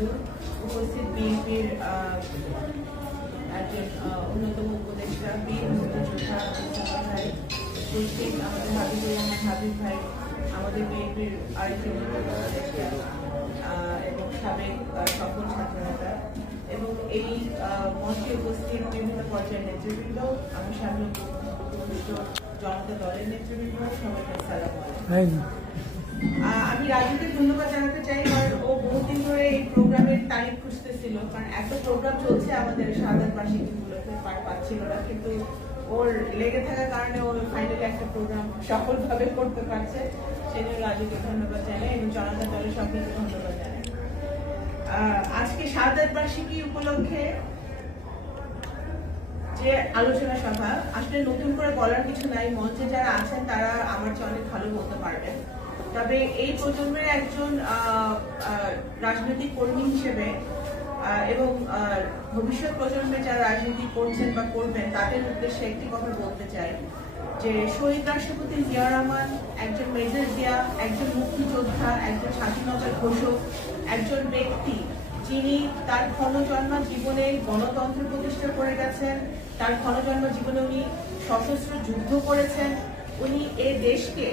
মঞ্জুর, উপস্থিত বিএনপির একজন অন্যতম উপদেষ্টা বীর মুক্তিযোদ্ধা ভাই, উপস্থিত আমাদের হাবিবুর রহমান হাবিব ভাই, আমাদের বিএনপির আরেকজন উপদেষ্টা এবং সাবেক সকল ছাত্রনেতা এবং এই মঞ্চে উপস্থিত বিভিন্ন পর্যায়ের নেতৃবৃন্দ, আমার সামনে জনতা দলের নেতৃবৃন্দ, সবাইকে আসসালামু আলাইকুম। আমি রাজুকে ধন্যবাদ জানাতে চাই, কারণ ও বহুদিন ধরে এই প্রোগ্রামের তারিখ খুঁজতেছিল, কারণ এত প্রোগ্রাম চলছে আমাদের শাহাদাত বার্ষিকীগুলোতে পাচ্ছিল না, কিন্তু ওর লেগে থাকার কারণে ও ফাইনালি একটা প্রোগ্রাম সফলভাবে করতে পারছে। সেজন্য রাজুকে ধন্যবাদ জানাই এবং জনতা দলের সবাইকে ধন্যবাদ জানাই। আজকে শাহাদাত বার্ষিকী উপলক্ষে যে আলোচনা সভা, আসলে নতুন করে বলার কিছু নাই, মঞ্চে যারা আছেন তারা আমার চেয়ে অনেক ভালো বলতে পারবেন। তবে এই প্রজন্মের একজন রাজনৈতিক কর্মী হিসেবে এবং ভবিষ্যৎ প্রজন্মে যারা রাজনীতি করছেন বা করবেন তাদের উদ্দেশ্যে একটি কথা বলতে চাই যে শহীদ রাষ্ট্রপতি জিয়া রহমান একজন মেজর জিয়া, একজন মুক্তিযোদ্ধা, একজন স্বাধীনতার ঘোষক, একজন ব্যক্তি যিনি তার ক্ষণজন্ম জীবনে গণতন্ত্র প্রতিষ্ঠা করে গেছেন। তার ক্ষণজন্ম জীবনে উনি সশস্ত্র যুদ্ধ করেছেন। উনি এই দেশকে,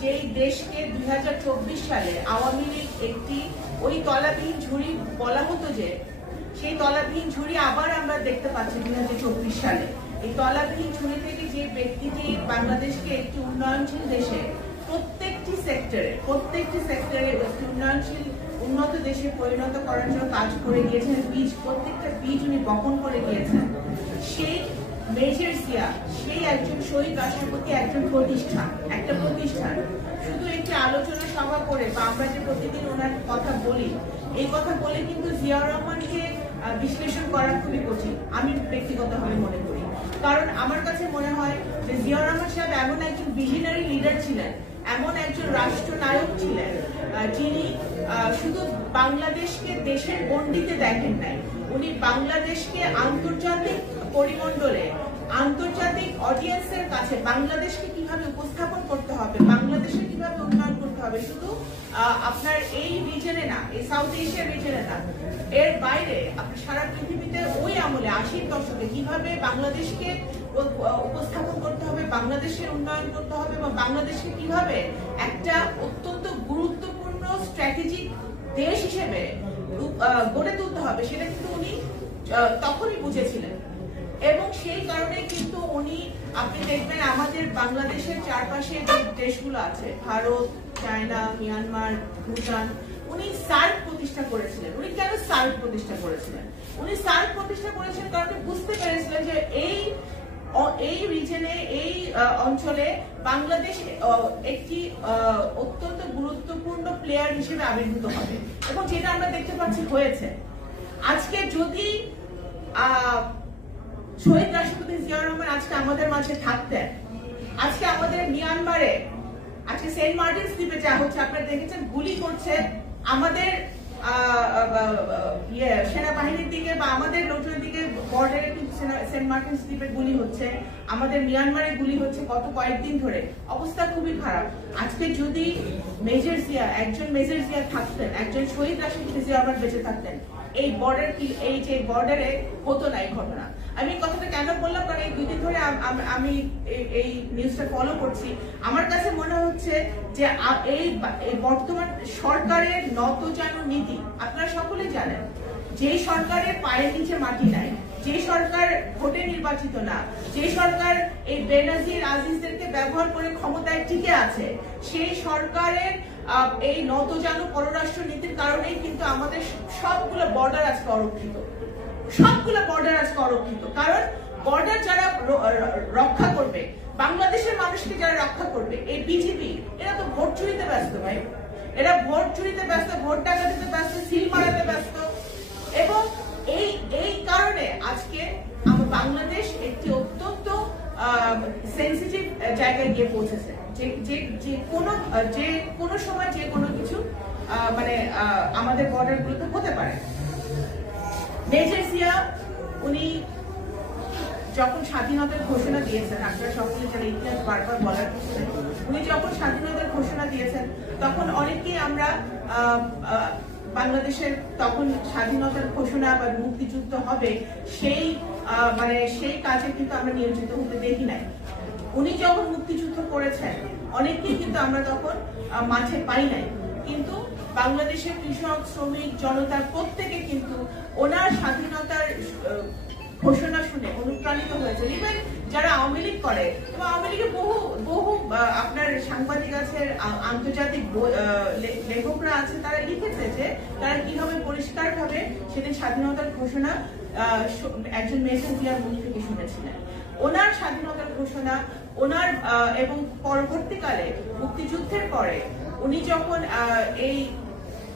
যেই দেশকে 2024 সালে আওয়ামী লীগ একটি ওই তলাবিহীন ঝুড়ি বলা হতো, যে সেই তলাবিহীন ঝুড়ি আবার আমরা দেখতে পাচ্ছি 2024 সালে। এই তলাবিহীন ঝুড়ি থেকে যে ব্যক্তিটি বাংলাদেশকে একটি উন্নয়নশীল দেশে প্রত্যেকটি সেক্টরে একটি উন্নয়নশীল উন্নত দেশে পরিণত করার জন্য কাজ করে গিয়েছেন, প্রত্যেকটা বীজ উনি বপন করে গিয়েছেন। সেই মেজর জিয়া, সেই একজন শহীদ রাষ্ট্রপতি, একটা প্রতিষ্ঠান শুধু একটি আলোচনা সভা করে বা আমরা যে প্রতিদিন ওনার কথা বলি, এই কথা বলে কিন্তু জিয়াউর রহমানকে বিশ্লেষণ করা খুবই কঠিন, আমি ব্যক্তিগতভাবে মনে করি। কারণ আমার কাছে মনে হয় যে জিয়াউর রহমান সাহেব এমন একজন ভিশনারি লিডার ছিলেন, এমন একজন রাষ্ট্রনায়ক ছিলেন, যিনি শুধু বাংলাদেশকে দেশের গণ্ডিতে দেখেন নাই, উনি বাংলাদেশকে আন্তর্জাতিক পরিমণ্ডলে, আন্তর্জাতিক অডিয়েন্সের কাছে বাংলাদেশকে কিভাবে উপস্থাপন করতে হবে, বাংলাদেশে কিভাবে উন্নয়ন করতে হবে, শুধু আপনার এই রিজনে না, এই সাউথ এশিয়ার রিজনে না, এর বাইরে আপনার সারা পৃথিবীতে ওই আমলে 80-র দশকে কিভাবে বাংলাদেশকে উপস্থাপন করতে হবে, বাংলাদেশের উন্নয়ন করতে হবে এবং বাংলাদেশকে কিভাবে একটা অত্যন্ত গুরুত্বপূর্ণ স্ট্র্যাটেজিক দেশ হিসেবে গড়ে তুলতে হবে, সেটা কিন্তু উনি তখনই বুঝেছিলেন। এবং সেই কারণে কিন্তু উনি, আপনি দেখবেন আমাদের বাংলাদেশের চারপাশে যে দেশগুলো আছে, ভারত, চায়না, মিয়ানমার, ভুটান, উনি সার্ক প্রতিষ্ঠা করেছিলেন। উনি কেন সার্ক প্রতিষ্ঠা করেছিলেন? উনি সার্ক প্রতিষ্ঠা করেছেন কারণ বুঝতে পেরেছিলেন যে এই রিজনে, এই অঞ্চলে বাংলাদেশ একটি অত্যন্ত গুরুত্বপূর্ণ প্লেয়ার হিসেবে আবির্ভূত হবে এবং যেটা আমরা দেখতে পাচ্ছি হয়েছে। আজকে যদি শহীদ রাষ্ট্রপতি জিয়াউর রহমান আজকে আমাদের মাঝে থাকতেন, আজকে আমাদের মিয়ানমারে, আজকে সেন্ট মার্টিনস দ্বীপে যা হচ্ছে আপনারা দেখেছেন, গুলি করছে আমাদের সেনাবাহিনীর দিকে বা আমাদের লোকজনের দিকে, বর্ডারে কিন্তু সেন্ট মার্টিনস দ্বীপে গুলি হচ্ছে, আমাদের মিয়ানমারে গুলি হচ্ছে গত কয়েকদিন ধরে, অবস্থা খুবই খারাপ। আজকে যদি একজন মেজর জিয়া থাকতেন, একজন শহীদ রাষ্ট্রপতি জিয়া আবার বেঁচে থাকতেন, এই বর্ডারে হতো না এই ঘটনা। আমি এই কথাটা কেন বললাম, কারণ এই 2 দিন ধরে আমি এই নিউজটা ফলো করছি। আমার কাছে মনে হচ্ছে যে এই বর্তমান সরকারের নতজানু নীতি, আপনারা সকলে জানেন, যে সরকারের পায়ের নিচে মাটি নাই, যে সরকার ভোটে নির্বাচিত না, যে সরকার এই বেনাজির আজিজদেরকে ব্যবহার করে ক্ষমতায় টিকে আছে, সেই সরকারের এই নতজানু পররাষ্ট্র নীতির কারণেই কিন্তু আমাদের সবগুলো বর্ডার আজকে অরক্ষিত, কারণ বর্ডার যারা রক্ষা করবে, বাংলাদেশের মানুষকে যারা রক্ষা করবে, এই বিজিবি, এরা তো ভোট চুরিতে ব্যস্ত ভাই, এরা ভোট চুরিতে ব্যস্ত, ভোট ডাকাতিতে ব্যস্ত, সিল মারাতে ব্যস্ত। এবং এই কারণে আজকে আমার বাংলাদেশ একটি অত্যন্ত সেন্সিটিভ জায়গায় গিয়ে পৌঁছেছে, যে কোনো সময় যে কোনো কিছু মানে আমাদের বর্ডার গুলোতে হতে পারে। মেজর জিয়া উনি যখন স্বাধীনতার ঘোষণা দিয়েছেন, আপনারা সকলে যারা ইতিহাস বারবার বলার কিছু, উনি যখন স্বাধীনতার ঘোষণা দিয়েছেন তখন অনেকেই আমরা বাংলাদেশের তখন স্বাধীনতার ঘোষণা বা মুক্তিযুদ্ধ হবে সেই সেই কাজে কিন্তু আমরা নিয়োজিত হতে দেখি নাই। উনি যখন মুক্তিযুদ্ধ করেছেন অনেককেই কিন্তু আমরা তখন মাঠে পাই নাই, কিন্তু বাংলাদেশের কৃষক, শ্রমিক, জনতার প্রত্যেকে কিন্তু ওনার স্বাধীনতার ঘোষণা শুনে অনুপ্রাণিত হয়েছে। ইভেন যারা আওয়ামী লীগ করে, এবং আওয়ামী লীগের বহু আপনার সাংবাদিক আছে, আন্তর্জাতিক লেখকরা আছে, তারা লিখেছে যে তারা কিভাবে পরিষ্কার ভাবে সেদিন স্বাধীনতার ঘোষণা একজন মেজর জিয়ার মুখ থেকে শুনেছিলেন। ওনার স্বাধীনতার ঘোষণা ওনার এবং পরবর্তীকালে মুক্তিযুদ্ধের পরে উনি যখন এই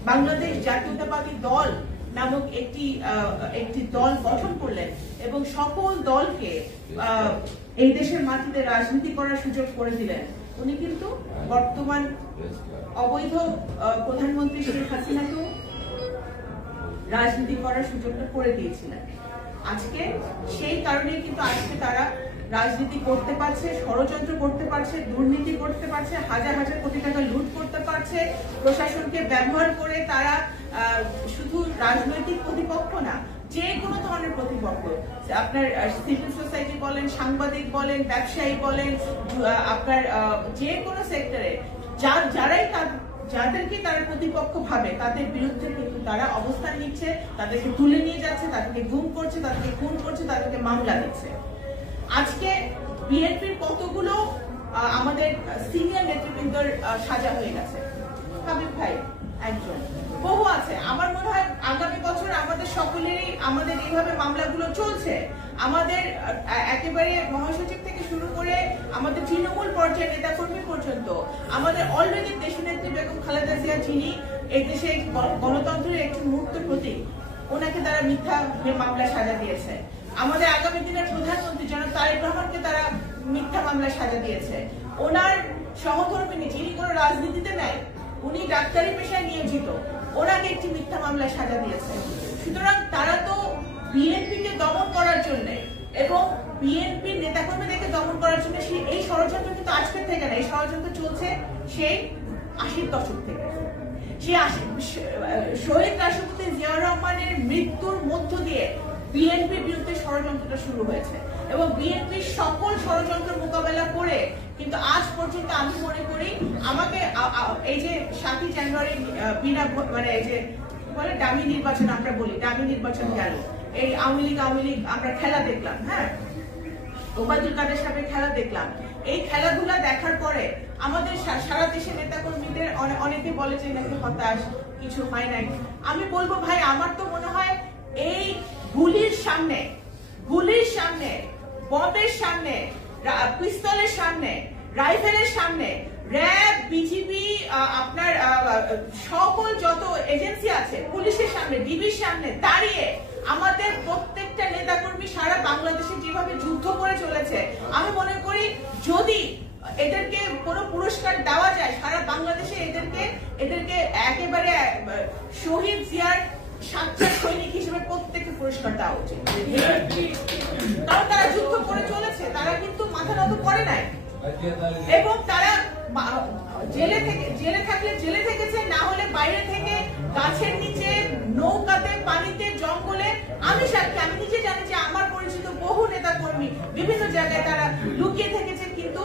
বাংলাদেশ জাতীয়তাবাদী দল নামক একটি দল গঠন করলেন এবং সকল দলকে এই দেশের মাটিতে রাজনীতি করার সুযোগ করে দিলেন, উনি কিন্তু বর্তমান অবৈধ প্রধানমন্ত্রী শেখ হাসিনাকেও রাজনীতি করার সুযোগটা করে দিয়েছিলেন। আজকে সেই কারণে কিন্তু আজকে তারা রাজনীতি করতে পারছে, ষড়যন্ত্র করতে পারছে, দুর্নীতি করতে পারছে, হাজার হাজার কোটি টাকা লুট করতে পারছে। প্রশাসনকে ব্যবহার করে তারা শুধু রাজনৈতিক প্রতিপক্ষ না, যে কোনো ধরনের প্রতিপক্ষ, আপনার সিভিল সোসাইটি বলেন, সাংবাদিক বলেন, ব্যবসায়ী বলেন, আপনার যে কোনো সেক্টরে যাদেরকে তারা প্রতিপক্ষ ভাবে তাদের বিরুদ্ধে কিন্তু তারা অবস্থান নিচ্ছে, তাদেরকে তুলে নিয়ে যাচ্ছে, তাদেরকে গুম করছে, তাদেরকে খুন করছে, তাদেরকে মামলা দিচ্ছে। আজকে বিএনপির কতগুলো আমাদের সিনিয়র নেতৃবৃন্দর সাজা হয়ে গেছে, হাবিব ভাই একজন, বহু আছে। আমার মনে হয় আগামী বছর আমাদের সকলেরই আমাদের এইভাবে মামলাগুলো চলছে। আমাদের একেবারে মহাসচিব থেকে শুরু করে আমাদের তৃণমূল পর্যায়ের নেতাকর্মী পর্যন্ত আমাদের অলরেডি দেশনেত্রী বেগম খালেদা জিয়া, যিনি এই দেশে গণতন্ত্রের একটি মূর্ত প্রতীক, ওনাকে তারা মিথ্যা মামলা সাজা দিয়েছে। আমাদের আগামী দিনের প্রধানমন্ত্রী জনাব তারেক রহমানকে তারা মিথ্যা মামলা সাজা দিয়েছে। ওনার সহকর্মী যিনি কোনো রাজনীতিতে নেই, উনি ডাক্তারি পেশায় নিয়োজিত, ওনাকে একটি মিথ্যা মামলায় সাজা দিয়েছে। সুতরাং তারা তো বিএনপিকে দমন করার জন্য এবং বিএনপির নেতাকর্মীদেরকে দমন করার জন্য এই ষড়যন্ত্র কিন্তু আজকের থেকে না, এই ষড়যন্ত্র চলছে সেই 80-র দশক থেকে। শহীদ রাষ্ট্রপতি জিয়াউর রহমানের মৃত্যুর মধ্য দিয়ে বিএনপির বিরুদ্ধে ষড়যন্ত্রটা শুরু হয়েছে এবং বিএনপির সকল ষড়যন্ত্র মোকাবেলা করে কিন্তু আজ পর্যন্ত আমি মনে করি আমাকে এই যে 7ই জানুয়ারি বিনা এই যে বলে ডামি নির্বাচন, আমরা বলি ডামি নির্বাচন গেল, এই আওয়ামী লীগ আমরা খেলা দেখলাম, হ্যাঁ, ওবায়দুল কাদের সাহেবের খেলা দেখলাম। এই খেলাধুলা দেখার পরে আমাদের সারা দেশের নেতাকর্মীদের অনেকে বলে যে নাকি হতাশ, কিছু হয় নাই। আমি বলবো ভাই, আমার তো মনে হয় এই গুলির সামনে, বমের সামনে, পিস্তলের সামনে, রাইফেলের সামনে, র্যাব, বিজিবি, আপনার সকল যত এজেন্সি আছে, পুলিশের সামনে, ডিবির সামনে দাঁড়িয়ে আমাদের প্রত্যেকটা নেতাকর্মী সারা বাংলাদেশে যেভাবে যুদ্ধ করে চলেছে, আমি মনে করি যদি এদেরকে কোনো পুরস্কার দেওয়া যায় সারা বাংলাদেশে এদেরকে একেবারে শহীদ জিয়ার সাচ্চা সৈনিক হিসেবে প্রত্যেককে পুরস্কার দেওয়া উচিত। কারণ তারা যুদ্ধ করে চলেছে, তারা কিন্তু মাথা নত করে নাই এবং তারা জেলে থাকলে জেলে থেকেছে, না হলে বাইরে থেকে গাছের নিচে, নৌকাতে, পানিতে, জঙ্গলে। আমি সাক্ষী, আমি নিজে জানি যে আমার পরিচিত বহু নেতা কর্মী বিভিন্ন জায়গায় তারা লুকিয়ে থেকেছে, কিন্তু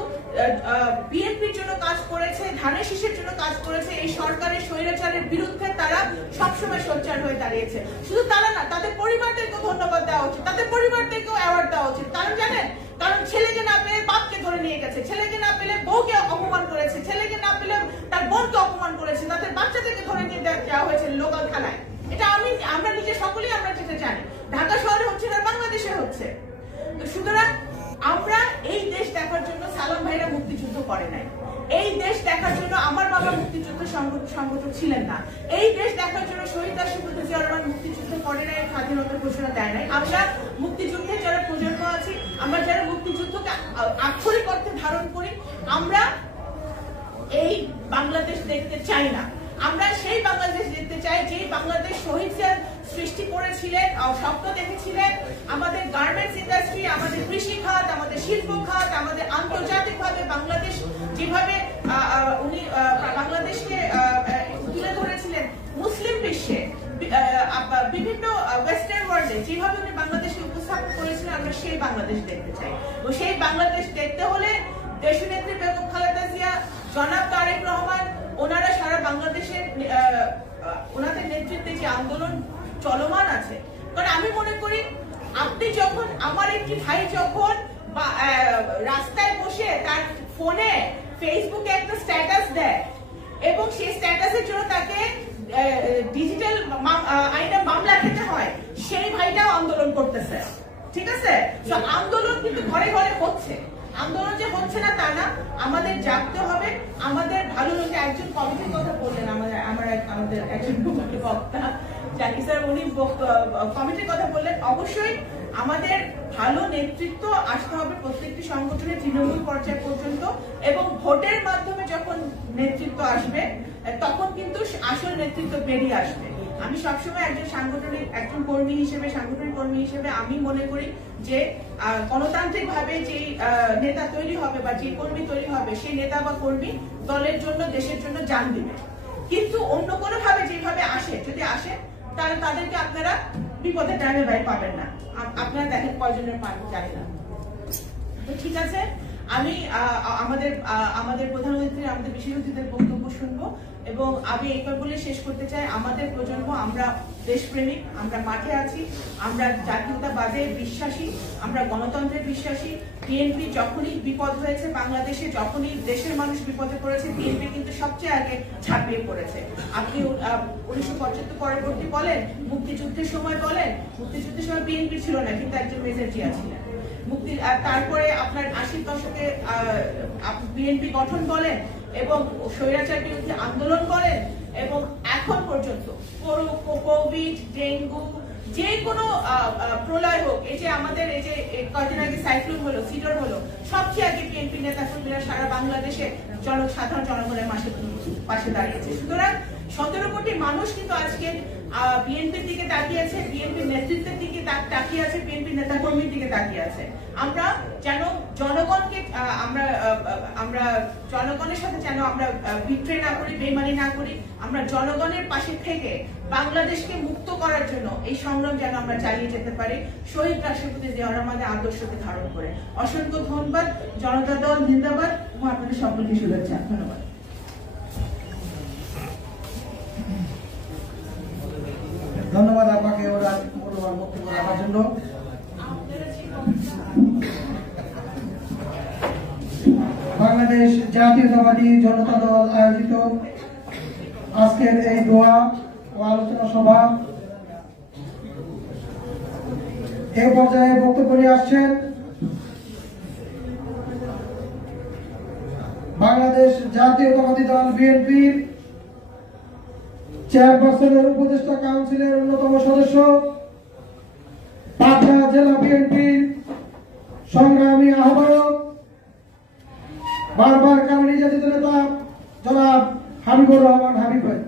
বিএনপির জন্য কাজ করেছে, ধানের শীষের জন্য কাজ করেছে। এই সরকারের স্বৈরাচারের বিরুদ্ধে তারা সবসময় সোচ্চার হয়ে দাঁড়িয়েছে। শুধু তারা না, তাদের পরিবারদেরকেও ধন্যবাদ দেওয়া উচিত, তাদের পরিবারদেরকেও অ্যাওয়ার্ড দেওয়া উচিত। কারণ জানেন, কারণ ছেলেকে না পেলে বাপকে ধরে নিয়ে গেছে, ছেলেকে না পেলে বউকে অপমান করেছে, ছেলেকে না পেলে তার বোনকে অপমান করেছে, তাদের বাচ্চাদেরকে ধরে নিয়ে যাওয়া হয়েছে লোকাল থানায়। এটা আমরা নিজে সকলেই আমরা যেটা জানি, ঢাকা শহরে হচ্ছে না, বাংলাদেশে হচ্ছে। তো সুতরাং আমরা এই দেশ দেখার জন্য সালাম ভাইরা মুক্তিযুদ্ধ করে নাই, এই দেশ দেখার জন্য আমার বাবা মুক্তিযুদ্ধ সংগঠক ছিলেন না, এই দেশ দেখার জন্য শহীদ রাষ্ট্রপতি জিয়াউর রহমান মুক্তিযুদ্ধ করে নাই, স্বাধীনতার ঘোষণা দেয় নাই। আমরা মুক্তিযুদ্ধের যারা প্রজন্ম আছি, আমরা যারা মুক্তিযুদ্ধকে আক্ষরিক অর্থে ধারণ করি, আমরা এই বাংলাদেশ দেখতে চাই না। আমরা সেই বাংলাদেশ দেখতে চাই যে বাংলাদেশ শহীদ জিয়া সৃষ্টি করেছিলেন, স্বপ্ন দেখেছিলেন। আমাদের গার্মেন্টস ইন্ডাস্ট্রি, আমাদের কৃষি খাত, আমাদের শিল্প খাত, আমাদের আন্তর্জাতিকভাবে বাংলাদেশ যেভাবে উনি বাংলাদেশকে তুলে ধরেছিলেন মুসলিম বিশ্বে, সেই বাংলাদেশ দেখতে চাই। ও সেই বাংলাদেশ দেখতে হলে দেশনেত্রী বেগম খালেদা জিয়া, জনাব তারেক রহমান, ওনারা সারা বাংলাদেশের ওনাদের নেতৃত্বে যে আন্দোলন চলমান আছে। কারণ আমি মনে করি আপনি যখন, আমার একটি ভাই যখন রাস্তায় বসে তার ফোনে ফেসবুকে একটা স্ট্যাটাস দেয় এবং সেই স্ট্যাটাসের জন্য তাকে ডিজিটাল আইনে মামলা খেতে হয়, সেই ভাইটাও আন্দোলন করতেছে। ঠিক আছে, আন্দোলন কিন্তু ঘরে ঘরে হচ্ছে। আন্দোলন যে হচ্ছে না তা না, আমাদের জাগতে হবে। আমাদের ভালো লোকে একজন কমিটির কথা বললেন, আমাদের একজন বক্তা জানি স্যার, উনি কমিটির কথা বললেন। অবশ্যই আমাদের ভালো নেতৃত্ব আসতে হবে প্রত্যেকটি সংগঠনের তৃণমূল পর্যায় পর্যন্ত, এবং ভোটের মাধ্যমে যখন নেতৃত্ব আসবে তখন কিন্তু আসল নেতৃত্ব বেরিয়ে আসবে। আমি সবসময় একজন কর্মী হিসেবে, সাংগঠনিক কর্মী হিসেবে আমি মনে করি যে গণতান্ত্রিক ভাবে যে নেতা তৈরি হবে বা যে কর্মী তৈরি হবে, সেই নেতা বা কর্মী দলের জন্য, দেশের জন্য জান দিবে। কিন্তু অন্য কোনো ভাবে যেভাবে আসে, যদি আসে তাহলে তাদেরকে আপনারা বিপদের টাইমে ভাই পাবেন না। আপনারা দেখেন কয়জনের পান জানি না। তো ঠিক আছে, আমি আমাদের প্রধানমন্ত্রী, আমাদের বিশেষ অতিথিদের বক্তব্য শুনবো, এবং আমি একবার বলে শেষ করতে চাই, আমাদের প্রজন্ম আমরা দেশপ্রেমিক, আমরা মাঠে আছি, আমরা জাতীয়তাবাদে বিশ্বাসী, আমরা গণতন্ত্রে বিশ্বাসী। বিএনপি যখনই বিপদ হয়েছে বাংলাদেশে, যখনই দেশের মানুষ বিপদে পড়েছে, বিএনপি কিন্তু সবচেয়ে আগে ঝাঁপিয়ে পড়েছে। আপনি 1975 পরবর্তী বলেন, মুক্তিযুদ্ধের সময় বলেন, মুক্তিযুদ্ধের সময় বিএনপি ছিল না, কিন্তু একজন মেজর জিয়া ছিলেন। তারপরে আপনার 80 দশকে বিএনপি গঠন বলেন এবং স্বৈরাচার বিরুদ্ধে আন্দোলন করেন, এবং এখন পর্যন্ত কোভিড, ডেঙ্গু, যে কোনো প্রলয় হোক, এই যে আমাদের এই যে কদিন আগে সাইক্লোন হলো, সিডর হলো, সবচেয়ে আগে বিএনপি নেতা কর্মীরা সারা বাংলাদেশে সাধারণ জনগণের পাশে দাঁড়িয়েছে। সুতরাং 17 কোটি মানুষ কিন্তু আজকে বিএনপির দিকে তাকিয়েছে, বিএনপির নেতৃত্বের দিকে তাকিয়ে আছে, বিএনপির নেতা কর্মীর দিকে তাকিয়ে আছে। আমরা যেন জনগণকে আমরা জনগণের সাথে যেন আমরা বিট্রে না করি, বেইমানি না করি। আমরা জনগণের পাশে থেকে বাংলাদেশকে মুক্ত করার জন্য এই সংগ্রাম যেন আমরা চালিয়ে যেতে পারি, শহীদ রাষ্ট্রপতি জিয়াউর রহমানের আদর্শকে ধারণ করে। অসংখ্য ধন্যবাদ। জনতা দল জিন্দাবাদ। আপনাদের সকলকে শুভেচ্ছা। ধন্যবাদ। ধন্যবাদ আপনাকে ওরা মূল্যবান বক্তব্য রাখার জন্য। বাংলাদেশ জাতীয়তাবাদী জনতা দল আয়োজিত আজকের এই দোয়া ও আলোচনা সভা এই পর্যায়ে বক্তব্য নিয়ে আসছেন বাংলাদেশ জাতীয়তাবাদী দল বিএনপির চেয়ারপারসনের উপদেষ্টা কাউন্সিলের অন্যতম সদস্য, পাবনা জেলা বিএনপির সংগ্রামী আহ্বায়ক, বারবার কারণ নির্যাতিত নেতা জনাব হাবিবুর রহমান হাবিব ভাই।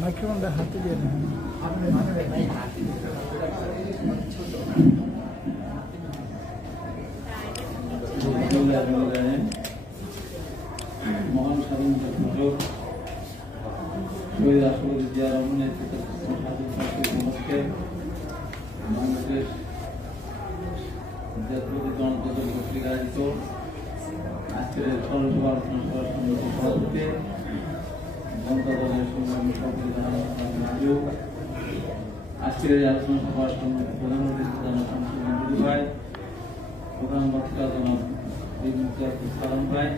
মাইক্রোফোনটা হাতে দিয়ে দেন। মহান স্বাধীনতা ঘোষক শহীদ রাষ্ট্রপতি জিয়া রহমানের বাংলাদেশ জাতীয়তাবাদী জনতা দল কর্তৃক আয়োজিত আজকের সরসভা আলোচনা সভার সম্মানিত সভাপতি, জনতা দলের সংগ্রামী সভাপতি আজকের এই আলোচনা সভার সম্মানিত প্রধানমন্ত্রী ভাই, প্রধান বক্তা জনাব সালাম ভাই,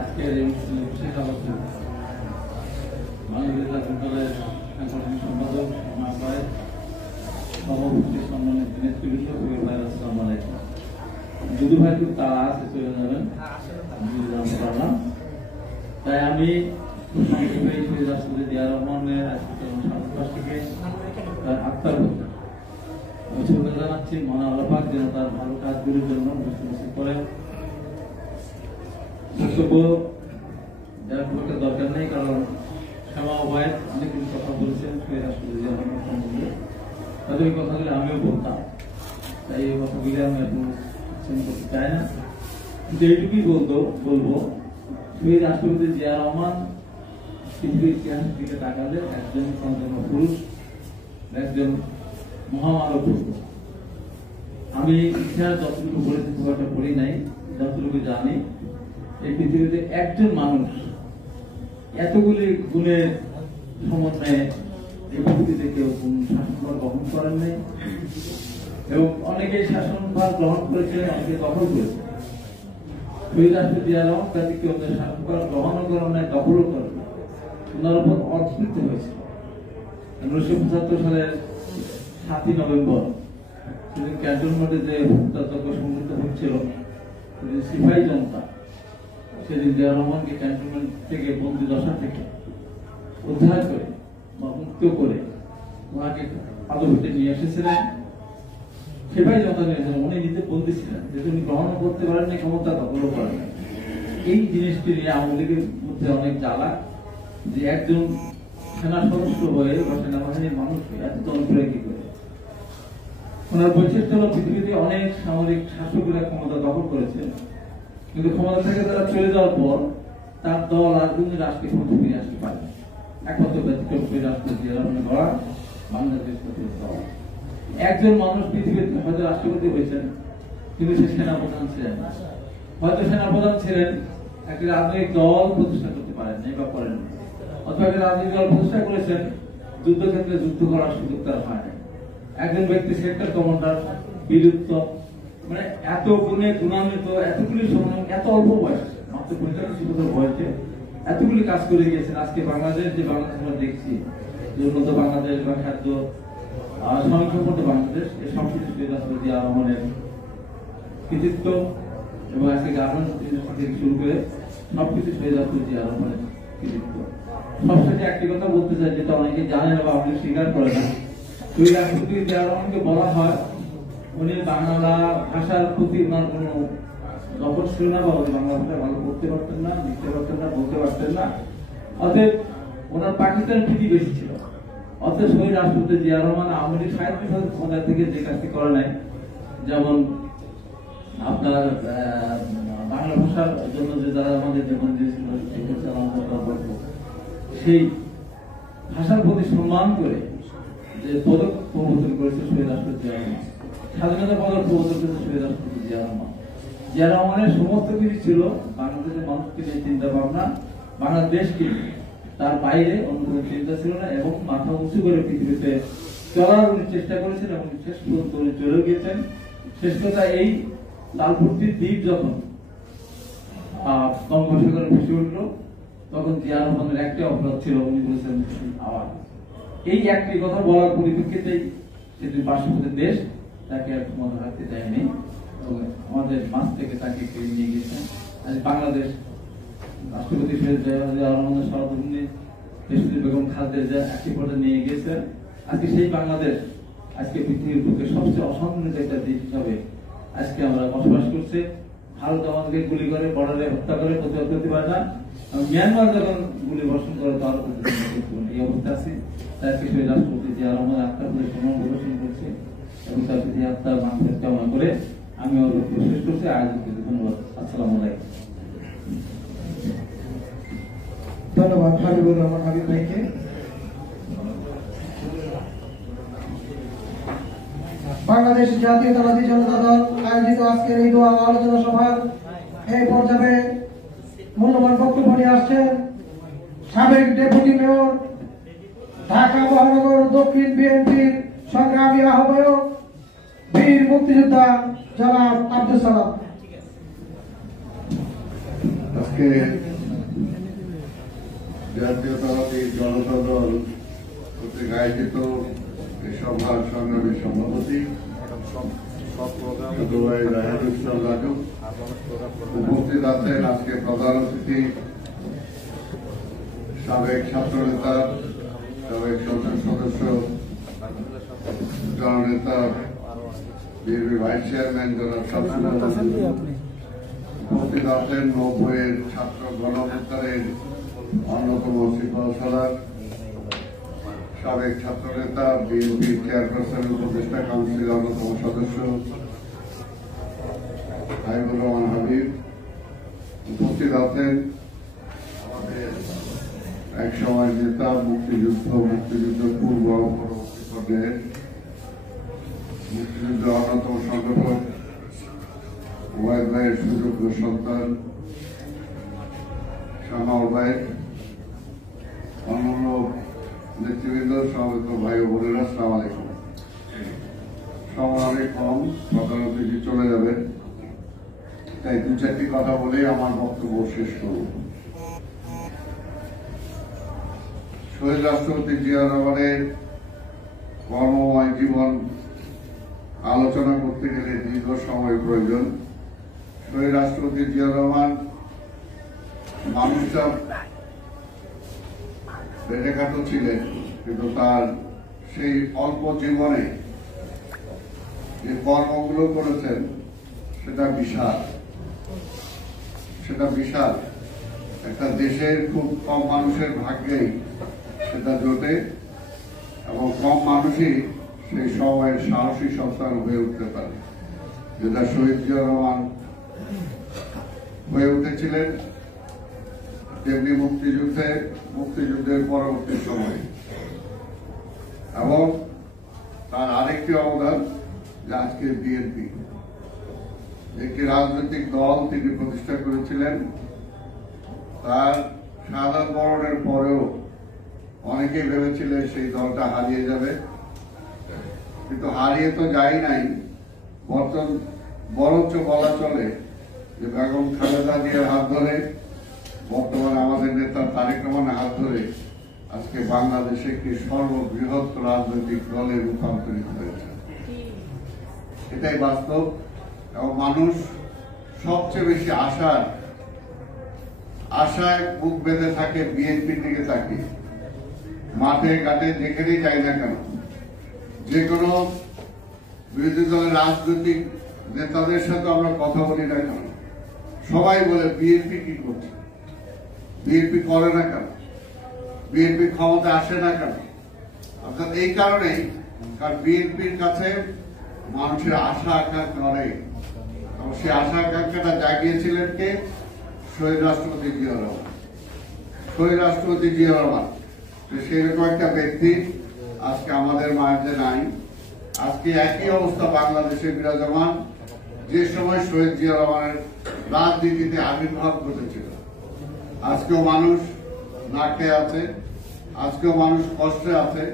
আজকের এই অনুষ্ঠানে বিশেষ আলোচনা বাংলাদেশ জাতীয়তাবাদী সাংগঠনিক সম্পাদক ভাই, সভাপতি সম্মানিত নেতৃবৃন্দ, ভাই আসসালামু আলাইকুম। যদু ভাই খুব তাড়া আছে, চলে যাবেন, তাই আমি রাষ্ট্রপতি জিয়া রহমানের আত্মার শুভেচ্ছা জানাচ্ছি। মহান আল্লাহ পাক যেন তার ভালো কাজগুলির জন্য করেন। বক্তব্য যারা খুব একটা দরকার নেই, কারণ শ্যামা ভাই অনেক কিছু কথা বলছেন রাষ্ট্রপতি জিয়া রহমান সম্বন্ধে, তাদের ওই কথাগুলি আমিও বলতাম। তাই এই কথাগুলি আমি এখন করতে চাই না, কিন্তু এইটুকুই বলবো শহীদ রাষ্ট্রপতি জিয়া রহমান পৃথিবীর ইতিহাসের দিকে তাকালে একজন সম্পূর্ণ পুরুষ, একজন মহামানব। আমি ইতিহাস যতটুকু পড়েছি খুব একটা পড়ি নাই, যতটুকু জানি এই পৃথিবীতে একজন মানুষ এতগুলি গুণের সমন্বয়ে এই পৃথিবীতে কেউ কোন শাসনভার গ্রহণ করেন নাই, এবং অনেকে শাসনভার গ্রহণ করেছিলেন, অনেকে দখল করেছেন। শহীদ রাষ্ট্রপতি জিয়া রহমান তাদের কেউ শাসনভার গ্রহণও করেন নাই, দখলও করেন নাই, ওনার উপর অর্থনীতি হয়েছিল। 1975 সালের 7ই নভেম্বর সেদিন ক্যান্টনমেন্টে যে হত্যাযজ্ঞ সংঘটিত হচ্ছিল, সিপাহী জনতা সেদিন জিয়া রহমানকে ক্যান্টনমেন্ট থেকে বন্দি দশা থেকে উদ্ধার করে বা মুক্ত করে ওনাকে পাদভূতে নিয়ে এসেছিলেন। সিপাহী জনতা নিয়েছিলেন, উনি নিজে বন্দি ছিলেন, যেহেতু উনি গ্রহণ করতে পারেননি, ক্ষমতা দখলও করেন। এই জিনিসটি নিয়ে আওয়ামী লীগের মধ্যে অনেক জ্বালা যে একজন সেনা সদস্য হয়ে বা সেনাবাহিনীর মানুষ হয়ে এত জনপ্রিয় কি করে। ওনার বৈশিষ্ট্য হল পৃথিবীতে অনেক সামরিক শাসকেরা ক্ষমতা দখল করেছেন, কিন্তু ক্ষমতা থেকে তারা চলে যাওয়ার পর তার দল আর কোন রাষ্ট্রীয় ক্ষমতা ফিরে আসতে পারে। একমাত্র ব্যতিক্রম সেই রাষ্ট্র জিয়া রহমানের গড়া বাংলাদেশ দল। একজন মানুষ পৃথিবীতে হয়তো রাষ্ট্রপতি হয়েছেন, কিন্তু সে সেনাপ্রধান ছিলেন না। হয়তো সেনাপ্রধান ছিলেন, একটি রাজনৈতিক দল প্রতিষ্ঠা করতে পারেন নাই বা করেন নাই, অথবা একটি রাজনৈতিক দল প্রতিষ্ঠা করেছেন, যুদ্ধক্ষেত্রে যুদ্ধ করার সুযোগ তার হয় নাই। একজন ব্যক্তি সেক্টর কমান্ডার, বীরত্ব, মানে এত গুণে গুণান্বিত, এতগুলি সময়, এত অল্প বয়সে, মাত্র 45 বছর বয়সে এতগুলি কাজ করে গিয়েছেন। আজকে বাংলাদেশ যে বাংলাদেশ আমরা দেখছি, উন্নত বাংলাদেশ বা খাদ্য স্বয়ংসম্পূর্ণ বাংলাদেশ, এই সবকিছু শহীদ রাষ্ট্রপতি জিয়া রহমানের কৃতিত্ব, এবং আজকে গার্মেন্টস ইন্ডাস্ট্রি থেকে শুরু করে সবকিছু শহীদ রাষ্ট্রপতি জিয়া রহমানের কৃতিত্ব। সবশেষে একটি কথা বলতে চাই, যেটা অনেকে জানে না বা অনেকে স্বীকার করে না। শহীদ রাষ্ট্রপতি জিয়া রহমানকে বলা হয় উনি বাংলা ভাষার প্রতি ওনার কোন দখল ছিল না, বা উনি বাংলা ভাষা ভালো পড়তে পারতেন না, লিখতে পারতেন না, বলতে পারতেন না, অতএব ওনার পাকিস্তান প্রীতি বেশি ছিল। অতএব শহীদ রাষ্ট্রপতি জিয়া রহমান আওয়ামী লীগ 60% ক্ষমতা থেকে যে কাজটি করে নাই, যেমন আপনার বাংলা ভাষার জন্য যে যারা আমাদের যেমন দিয়েছিল সেই ভাষার প্রতি সম্মান করে যে পদক প্রবর্তন করেছে শহীদ রাষ্ট্রপতি জিয়া রহমান, স্বাধীনতা পদক প্রবর্তন করেছে শহীদ রাষ্ট্রপতি জিয়া রহমান। জিয়া রহমানের সমস্ত কিছু ছিল বাংলাদেশের মানুষকে নিয়ে চিন্তা ভাবনা, বাংলাদেশকে, তার বাইরে অন্য কোনো চিন্তা ছিল না, এবং মাথা উঁচু করে পৃথিবীতে চলার উনি চেষ্টা করেছেন, এবং শেষ পর্যন্ত উনি চলে গিয়েছেন। শেষ কথা, এই লালপুরটির দ্বীপ যখন বঙ্গোপসাগরে ভেসে উঠল, তখন জিয়া রহমানের একটি অপরাধ ছিল, উনি বলেছেন আওয়াজ। এই একটি কথা বলার পরিপ্রেক্ষিতেই সেটি পার্শ্ববর্তী দেশ তাকে ক্ষমতা রাখতে দেয়নি, এবং আমাদের মাছ থেকে তাকে কেড়ে নিয়ে গিয়েছেন। আজ বাংলাদেশ রাষ্ট্রপতি শহীদ জিয়া রহমানের সহধর্মিণী দেশপতি বেগম খালেদা জিয়া একটি পর্যায়ে নিয়ে গিয়েছেন। আজকে সেই বাংলাদেশ আজকে পৃথিবীর বুকে সবচেয়ে অসম্মানিত একটা দেশ হিসাবে আজকে আমরা বসবাস করছি। ভারত আমাদেরকে গুলি করে, বর্ডারে হত্যা করে, প্রতিবাদ করতে পারে না। মিয়ানমার যখন গুলি বর্ষণ করে, তার এই অবস্থা আছে। তাই শহীদ রাষ্ট্রপতি জিয়া রহমান আত্মার প্রতি সম্মান প্রদর্শন করছে, এবং তার প্রতি আত্মার মানুষের কামনা করে আমি শেষ করছি। আয়োজনকে ধন্যবাদ। আসসালামু আলাইকুম। ধন্যবাদ হাবিবুর রহমান হাবিব ভাইকে। বাংলাদেশ জাতীয়তাবাদী জনতা দল আয়োজিত আজকের এই দোয়া আলোচনা সভার এই পর্যায়ে মূল্যবান বক্তব্য নিয়ে আসছেন সাবেক ডেপুটি মেয়র, ঢাকা মহানগর দক্ষিণ বিএনপির সংগ্রামী আহ্বায়ক, বীর মুক্তিযোদ্ধা জনাব আব্দুল সালাম। আজকে জাতীয়তাবাদী জনতা দল কর্তৃক আয়োজিত এই সভার সংগ্রামী সভাপতি উপস্থিত আছেন আজকে প্রধান অতিথি সাবেক ছাত্র নেতা, সাবেক সংসদ সদস্য, জননেতা, বিএনপি ভাইস চেয়ারম্যান জনাব উপস্থিত আছেন 90-এর ছাত্র গণহত্যার অন্যতম শিকল সদস্য সাবেক ছাত্র নেতা, বিএনপির চেয়ারপারসন, উপদেষ্টা কাউন্সিলের অন্যতম সদস্য হাবিবুর রহমান হাবিব, উপস্থিত আছেন আমাদের এক সময় নেতা, মুক্তিযুদ্ধ পূর্ব পরবর্তী পর্যায়ে মুক্তিযুদ্ধের অন্যতম সংগঠক ওবায়দ ভাইয়ের সুযোগ্য সন্তান শামাউল ভাই, অন্যান্য নেতৃবৃন্দ, সমবেত ভাই ও বোনেরা, আসসালামু আলাইকুম। সময় অনেক কম, প্রধানমন্ত্রী চলে যাবেন, তাই দু চারটি কথা বলে আমার বক্তব্য শেষ করব। শহীদ রাষ্ট্রপতি জিয়া রহমানের কর্মময় জীবন আলোচনা করতে গেলে দীর্ঘ সময় প্রয়োজন। শহীদ রাষ্ট্রপতি জিয়া রহমান মানুষটা বেড়েখাটো ছিলেন, কিন্তু তার সেই অল্প জীবনে যে কর্মগুলো করেছেন সেটা বিশাল। একটা দেশের খুব কম মানুষের ভাগ্যেই সেটা জোটে এবং কম মানুষই সেই সময়ের সাহসী সন্তান হয়ে উঠতে পারে, যেটা শহীদ জিয়া রহমান হয়ে উঠেছিলেন। তেমনি মুক্তিযুদ্ধের পরবর্তী সময়ে এবং তার আরেকটি অবদান যে আজকে বিএনপি একটি রাজনৈতিক দল তিনি প্রতিষ্ঠা করেছিলেন। তার শাহাদাত বরণের পরেও অনেকেই ভেবেছিলেন সেই দলটা হারিয়ে যাবে, কিন্তু হারিয়ে তো যায় নাই, বরঞ্চ বলা চলে যে বেগম খালেদা জিয়ার হাত ধরে, বর্তমানে আমাদের নেতা তারেক রহমানের হাত ধরে আজকে বাংলাদেশে একটি সর্ববৃহৎ রাজনৈতিক দলে রূপান্তরিত হয়েছে। এটাই বাস্তব। এবং মানুষ সবচেয়ে বেশি আশায় বুক বেঁধে থাকে বিএনপির দিকে তাকিয়ে। মাঠে ঘাটে যেখানেই যাই না কেন, যে কোনো বিরোধী দলের রাজনৈতিক নেতাদের সাথে আমরা কথা বলি না কেন, সবাই বলে বিএনপি কি করছে, বিএনপি করে না কেন, বিএনপি ক্ষমতা আসে না কেন। অর্থাৎ এই কারণেই, কারণ বিএনপির কাছে মানুষের আশা আকাঙ্ক্ষা অনেক, এবং সেই আশা আকাঙ্ক্ষাটা জাগিয়েছিলেন কে? শহীদ রাষ্ট্রপতি জিয়া রহমান। সেরকম একটা ব্যক্তি আজকে আমাদের মাঝে নাই। আজকে একই অবস্থা বাংলাদেশে বিরাজমান, যে সময় শহীদ জিয়া রহমানের রাজনীতিতে আবির্ভাব ঘটেছিল। আজকেও মানুষ না খেয়ে আছে, আজকেও মানুষ কষ্টে আছে।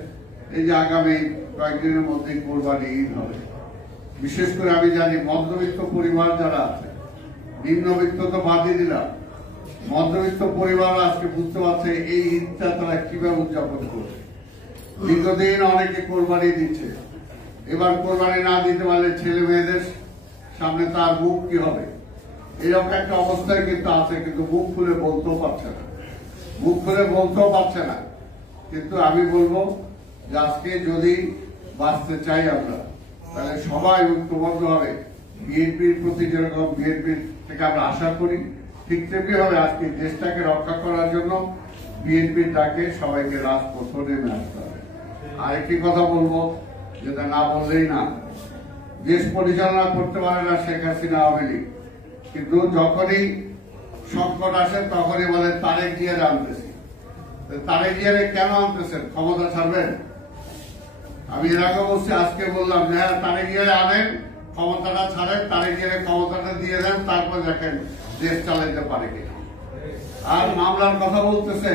এই যে আগামী কয়েকদিনের মধ্যে কোরবানি ঈদ হবে, বিশেষ করে আমি জানি মধ্যবিত্ত পরিবার যারা আছে, নিম্নবিত্ত তো বাদই দিলাম, মধ্যবিত্ত পরিবার আজকে বুঝতে পারছে এই ঈদটা তারা কিভাবে উদযাপন করবে। দীর্ঘদিন অনেকে কোরবানি দিচ্ছে, এবার কোরবানি না দিতে পারলে ছেলে মেয়েদের সামনে তার মুখ কি হবে, এরকম একটা অবস্থায় কিন্তু আছে, কিন্তু মুখ খুলে বলতেও পারছে না। কিন্তু আমি বলবো যে আজকে যদি বাঁচতে চাই আমরা, তাহলে সবাই ঐক্যবদ্ধ হবে। বিএনপির প্রতি যেরকম বিএনপির থেকে আমরা আশা করি, ঠিক তেমনি ভাবে আজকে দেশটাকে রক্ষা করার জন্য বিএনপির ডাকে সবাইকে রাজপথে নেমে আসতে হবে। আরেকটি কথা বলবো, যেটা না বললেই না, দেশ পরিচালনা করতে পারে না শেখ হাসিনা, আওয়ামী লীগ, কিন্তু যখনই সংকট আসে তখনই বলে তারেক জিয়ারে আনতেছি। তারেক জিয়ারে কেন আনতেছেন? ক্ষমতা ছাড়বেন? আমি এর আগে বলছি, আজকে বললাম যে হ্যাঁ তারেক জিয়ারে আনেন, ক্ষমতাটা ছাড়েন, তারেক জিয়ারে ক্ষমতাটা দিয়ে দেন, তারপর দেখেন দেশ চালাইতে পারে কিনা। আর মামলার কথা বলতেছে,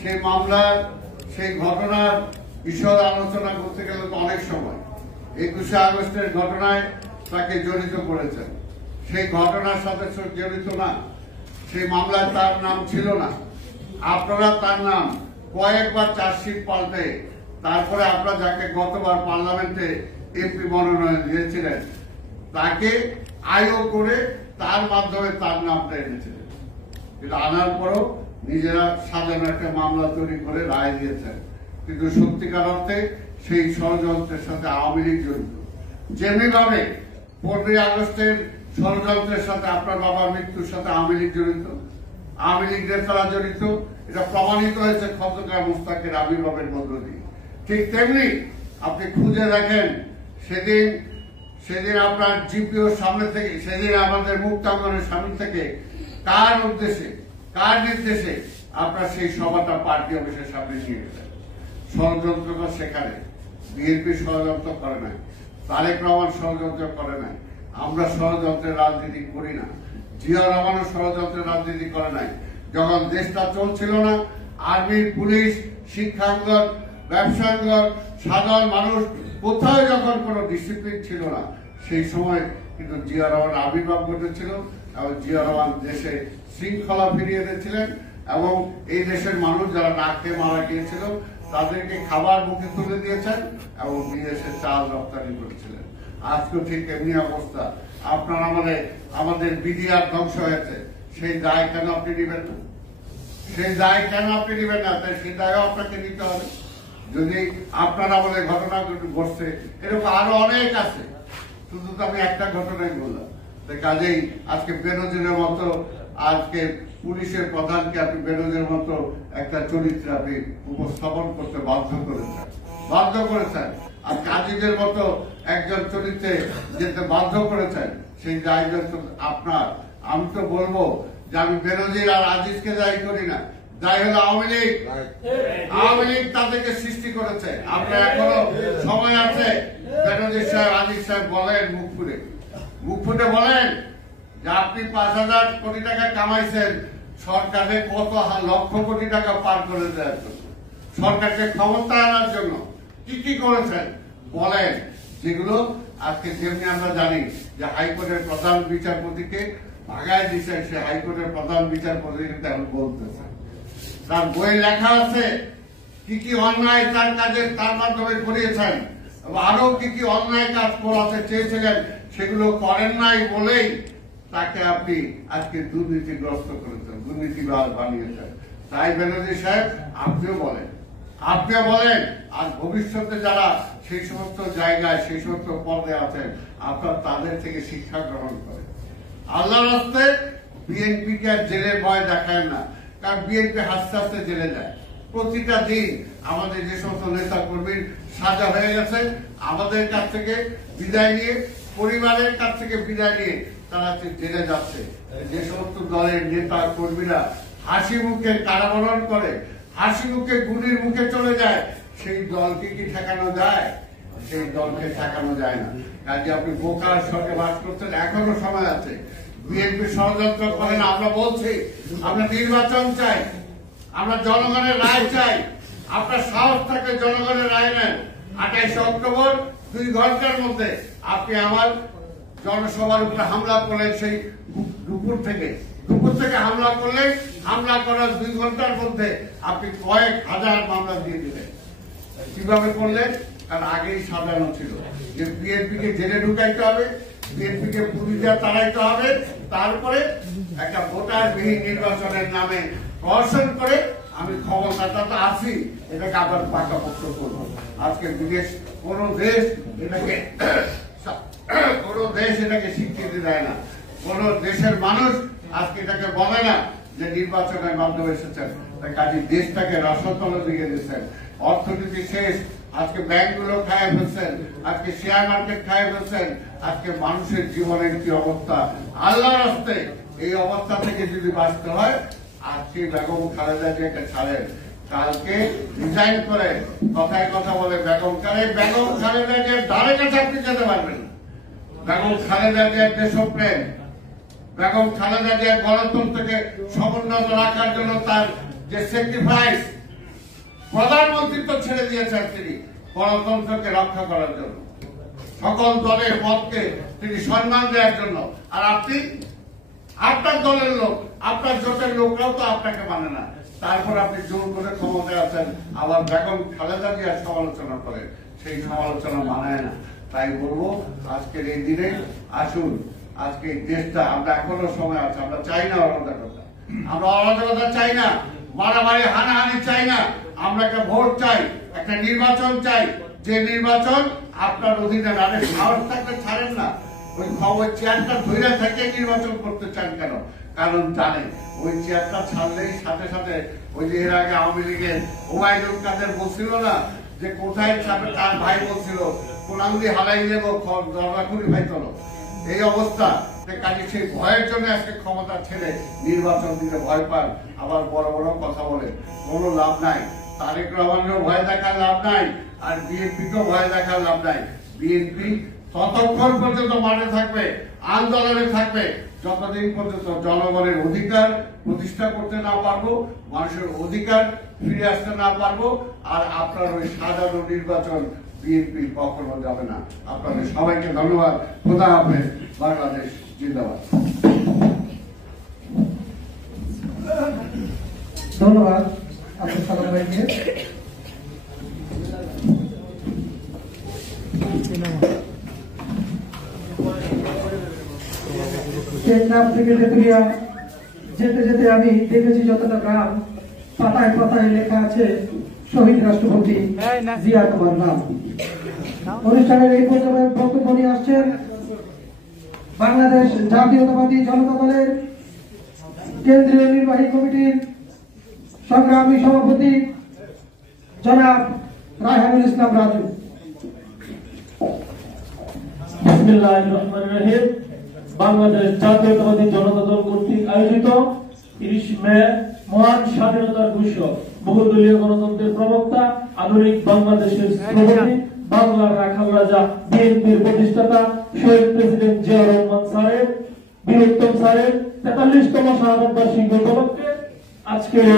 সেই মামলার সেই ঘটনার বিষয়ে আলোচনা করতে গেলে তো অনেক সময়, 21শে আগস্টের ঘটনায় তাকে জড়িত করেছেন, সেই ঘটনার সাথে জড়িত না, সেই মামলায় তার নাম ছিল না। আপনারা তার নাম কয়েকবার চার্জশিট পাল্টে, তারপরে আপনারা যাকে গতবার পার্লামেন্টে এমপি মনোনয়ন দিয়েছিলেন, তাকে আয়ো করে তার মাধ্যমে তার নামটা এনেছিলেন। কিন্তু আনার পরও নিজেরা সাজানো একটা মামলা তৈরি করে রায় দিয়েছেন, কিন্তু সত্যিকার অর্থে সেই ষড়যন্ত্রের সাথে আওয়ামী লীগ জড়িত। যেমনিভাবে 15ই আগস্টের ষড়যন্ত্রের সাথে আপনার বাবার মৃত্যুর সাথে আওয়ামী লীগ জড়িত, আওয়ামী লীগ নেতারা জড়িত, এটা প্রমাণিত হয়েছে খন্দকার মোশতাকের আবির্ভাবের মধ্য দিয়ে। ঠিক তেমনি আপনি খুঁজে দেখেন সেদিন আপনার জিপিওর সামনে থেকে, সেদিন আমাদের মুক্তাঙ্গনের সামনে থেকে কার উদ্দেশ্যে, কার নির্দেশে আপনার সেই সভাটা পার্টি অফিসের সামনে নিয়ে গেলেন? ষড়যন্ত্রটা সেখানে বিএনপি ষড়যন্ত্র করে নাই, তারেক রহমান ষড়যন্ত্র করে নাই, আমরা ষড়যন্ত্রের রাজনীতি করি না, জিয়া রহমানও ষড়যন্ত্রের রাজনীতি করে নাই। যখন দেশটা চলছিল না, আর্মির, পুলিশ, শিক্ষাঙ্গন, ব্যবসাঙ্গন, সাধারণ মানুষ কোথাও যখন কোনো ডিসিপ্লিন ছিল না, সেই সময় কিন্তু জিয়া রহমান আবির্ভাব ঘটেছিল এবং জিয়া রহমান দেশে শৃঙ্খলা ফিরিয়ে দিয়েছিলেন এবং এই দেশের মানুষ যারা না খেয়ে মারা গিয়েছিল তাদেরকে খাবার মুখে তুলে দিয়েছেন এবং বিদেশে চাল রপ্তানি করেছিলেন। আজকেও ঠিক এমনি অবস্থা। আপনার আমাদের বিডিআর ধ্বংস হয়েছে, সেই দায় কেন আপনি নেবেন না? সেই দায় কেন আপনি নেবেন না? তাই সেই দায়ও আপনাকে নিতে হবে। যদি আপনার আমলে ঘটনা ঘটছে, এরকম আরো অনেক আছে, শুধু তো আমি একটা ঘটনাই বললাম। কাজেই আজকে বেনজিরের মতো, আজকে পুলিশের প্রধানকে আপনি বেনজিরের মতো একটা চরিত্র আপনি উপস্থাপন করতে বাধ্য করেছেন, আর কাজীদের মতো একজন চরিত্রে যেতে বাধ্য করেছেন, সেই দায়িত্ব আপনার। আমি তো বলবো যে আমি বেনজির আর আজিজকে দায়ী করি না, দায়ী হলো আওয়ামী লীগ। আওয়ামী লীগ তাদেরকে সৃষ্টি করেছে। আপনার এখনো সময় আছে, বেনজির সাহেব, আজিজ সাহেব বলেন, মুখ ফুটে বলেন যে আপনি 5,000 কোটি টাকা কামাইছেন, সরকারে কত লক্ষ কোটি টাকা পার করে দেওয়ার জন্য, সরকারকে ক্ষমতা আনার জন্য কি কি করেছেন বলেন। যেগুলো আজকে যেমনি আমরা জানি যে হাইকোর্টের প্রধান বিচারপতিকে ভাগায় দিচ্ছেন, সে হাইকোর্টের প্রধান বিচারপতি কিন্তু এখন বলতেছে, তার বই লেখা আছে কি কি অন্যায় তার কাজে তার মাধ্যমে করিয়েছেন, আরো কি কি অন্যায় কাজ করাতে চেয়েছিলেন, সেগুলো করেন নাই বলেই তাকে আপনি আজকে দুর্নীতিগ্রস্ত করেছেন, দুর্নীতিবাজ বানিয়েছেন। তাই বেনজির সাহেব আপনিও বলেন, আর ভবিষ্যতে যারা সেই সমস্ত জায়গায়, সেই সমস্ত পদে আছেন, আপনার তাদের থেকে শিক্ষা গ্রহণ করেন। আল্লাহর রাস্তে বিএনপি কে আর জেলের ভয় দেখায় না, কারণ বিএনপি হাসতে হাসতে জেলে যায়। প্রতিটা দিন আমাদের যে সমস্ত নেতা কর্মীর সাজা হয়ে গেছে, আমাদের কাছ থেকে বিদায় নিয়ে, পরিবারের কাছ থেকে বিদায় নিয়ে তারা জেলে যাচ্ছে। যে সমস্ত দলের নেতা কর্মীরা হাসি মুখে কারাবরণ করে, হাসি মুখে গুলির মুখে চলে যায়, সেই দলকে কি ঠেকানো যায়? সেই দলকে ঠেকানো যায় না। কাজে আপনি বোকার সঙ্গে বাস করছেন, এখনো সময় আছে। বিএনপি ষড়যন্ত্র করেন, আমরা বলছি আমরা নির্বাচন চাই, আমরা জনগণের রায় চাই। আপনার সাহস থাকে জনগণের রায় নেন। 28 অক্টোবর 2 ঘন্টার মধ্যে আপনি আমার জনসভার উপরে হামলা করলেন, সেই দুপুর থেকে হামলা করলেন, হামলা করার 2 ঘন্টার মধ্যে আপনি কয়েক হাজার মামলা দিয়ে দিলেন। কিভাবে করলেন? কারণ আগেই সাজানো ছিল যে বিএনপি কে জেলে ঢুকাইতে হবে, বিএনপি কে পুলিশ দিয়ে তাড়াইতে হবে, তারপরে একটা ভোটারবিহীন নির্বাচনের নামে প্রহসন করে আমি ক্ষমতাটা তো আছি, এটাকে আবার পাকাপোক্ত করবো। আজকে বিদেশ কোন দেশ এটাকে স্বীকৃতি দেয় না, কোন দেশের মানুষ আজকে এটাকে বলে না যে নির্বাচনের মাধ্যমে এসেছেন। কাজে দেশটাকে রসাতলে দিয়ে দিচ্ছেন, অর্থনীতি শেষ। আজকে ব্যাংকগুলো খায় ফেলছেন, আজকে শেয়ার মার্কেট খায় ফেলছেন, আজকে মানুষের জীবনের কি অবস্থা। আল্লাহর রাস্তে এই অবস্থা থেকে যদি বাঁচতে হয়, আজকে বেগম খালেদা জিয়াকে ছাড়েন, কালকে রিজাইন করে কথায় কথা বলে বেগম খালেদা জিয়ার ধারে কাছে আপনি যেতে পারবেন না। বেগম খালেদা জিয়ার দেশপ্রেম, বেগম খালেদা জিয়ার গণতন্ত্রকে সমুন্নত রাখার জন্য তার যে স্যাক্রিফাইস, প্রধানমন্ত্রী তো ছেড়ে দিয়েছেন তিনি গণতন্ত্রকে রক্ষা করার জন্য, সকল দলের মতকে তিনি সম্মান দেওয়ার জন্য। আর আপনি, আপনার দলের লোক, আপনার জোটের লোকরাও তো আপনাকে মানে না, তারপর আপনি জোর করে ক্ষমতায় আছেন, আবার বেগম খালেদা জিয়ার সমালোচনা করেন, সেই সমালোচনা মানায় না। তাই বলবো আজকের এই দিনে আসুন, আজকে এই দেশটা, আমরা এখনো সময় আছে, আমরা চাই না অরাজকতা, আমরা অরাজকতা চাই না, মারামারি হানাহানি চাই না, আমরা একটা ভোট চাই, একটা নির্বাচন চাই, যে নির্বাচন আপনার অধীনে। আরে সাহস থাকলে ছাড়েন না, ওই খবর চেয়ারটা ধরে থেকে নির্বাচন করতে চান কেন? কারণ জানেন ওই চেয়ারটা ছাড়লেই সাথে সাথে ওই যে এর আগে আওয়ামী লীগের ওবায়দুল কাদের বলছিল না যে কোথায় চাপে তার ভাই বলছিল কোনাগুলি হালাই নেব দরকারি ভাই চলো, এই অবস্থা কাজে সেই ভয়ের জন্য আজকে ক্ষমতা ছেড়ে নির্বাচন দিতে ভয় পান, আবার বড় বড় কথা বলে কোনো লাভ নাই। তারেক রহমানেরও ভয় দেখার লাভ নাই, আর বিএনপিকেও ভয় দেখার লাভ নাই। বিএনপি ততক্ষণ পর্যন্ত মাঠে থাকবে, আন্দোলনে থাকবে, যতদিন পর্যন্ত জনগণের অধিকার প্রতিষ্ঠা করতে না পারবো, মানুষের অধিকার ফিরে আসতে না পারবো। আর আপনার ওই সাধারণ নির্বাচন বিএনপি কখনো যাবে না। আপনাদের সবাইকে ধন্যবাদ। খোদা হাফেজ। বাংলাদেশ জিন্দাবাদ। ধন্যবাদ আব্দুল সালাম ভাইকে। টেকনাফ থেকে তেতুলিয়া যেতে যেতে আমি দেখেছি যতটা গ্রাম পাতায় পাতায় লেখা আছে শহীদ রাষ্ট্রপতি জিয়া কুমার নাম। অনুষ্ঠানের এই পর্যায়ে বক্তব্য নিয়ে আসছেন বাংলাদেশ জাতীয়তাবাদী জনতা দলের কেন্দ্রীয় নির্বাহী কমিটির সংগ্রামী সভাপতি জনাব রায়হানুল ইসলাম রাজু। বিসমিল্লাহির রহমানির রহিম। বাংলাদেশ জাতীয়তাবাদী জনতা দল কর্তৃক আয়োজিত 30 মে মহান স্বাধীনতার ঘোষক, বহুদলীয় গণতন্ত্রের প্রবক্তা, আধুনিক বাংলাদেশের স্থপতি, বাংলার রাখাল রাজা, বিএনপির প্রতিষ্ঠাতা শহীদ প্রেসিডেন্ট জিয়া রহমান স্যারের, বীরোত্তম স্যারের 43তম শাহাদত বার্ষিকী উপলক্ষে আজকের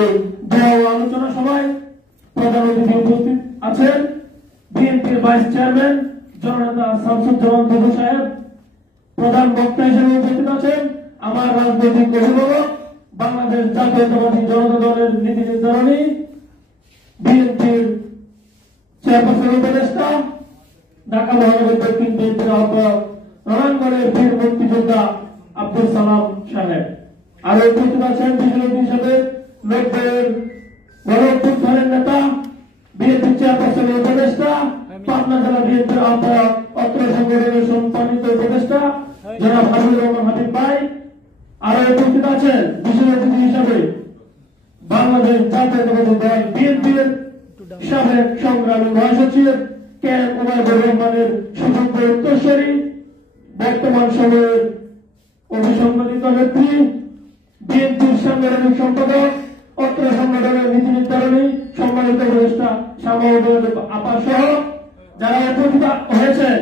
দোয়া ও আলোচনা সভায় প্রধান অতিথি উপস্থিত আছেন বিএনপির ভাইস চেয়ারম্যান জননেতা শামসুজ্জামান দুদু সাহেব। প্রধান বক্তা হিসেবে উপস্থিত আছেন আমার রাজনৈতিক অভিভাবক, বাংলাদেশ জাতীয়তাবাদী জনতা দলের নীতি নির্ধারণী বিএনপির চেয়ারপারসন উপদেষ্টা, ঢাকা মহানগর দক্ষিণ বিএনপির আহ্বায়ক, রণাঙ্গনের বীর মুক্তিযোদ্ধা আব্দুল সালাম সাহেব। আরো উপস্থিত আছেন বিশেষ অতিথি হিসেবে 90-এর গণঅভ্যুত্থানের নেতা, বিএনপি চেয়ারপারসনের উপদেষ্টা, পাবনা জেলা বিএনপির আহ্বায়ক, অত্র সংগঠনের সম্মানিত উপদেষ্টা জনাব হাবিবুর রহমান হাবিব ভাই। আরো উপস্থিত আছেন বিশেষ অতিথি হিসেবে বাংলাদেশ জাতীয়তাবাদী দল বিএনপির সাবেক সংগ্রামী মহাসচিব কে এম ওবায়দুর রহমানের সুযোগ্য উত্তরসূরি, বর্তমান সময়ের অভিসংগঠিত নেত্রী, বিএনপির সাংগঠনিক সম্পাদক, অত্র সংগঠনের নীতি নির্ধারণী সম্মানিত উপদেষ্টা সামাউদ্দিন আপা সহ যারা উপস্থিত হয়েছেন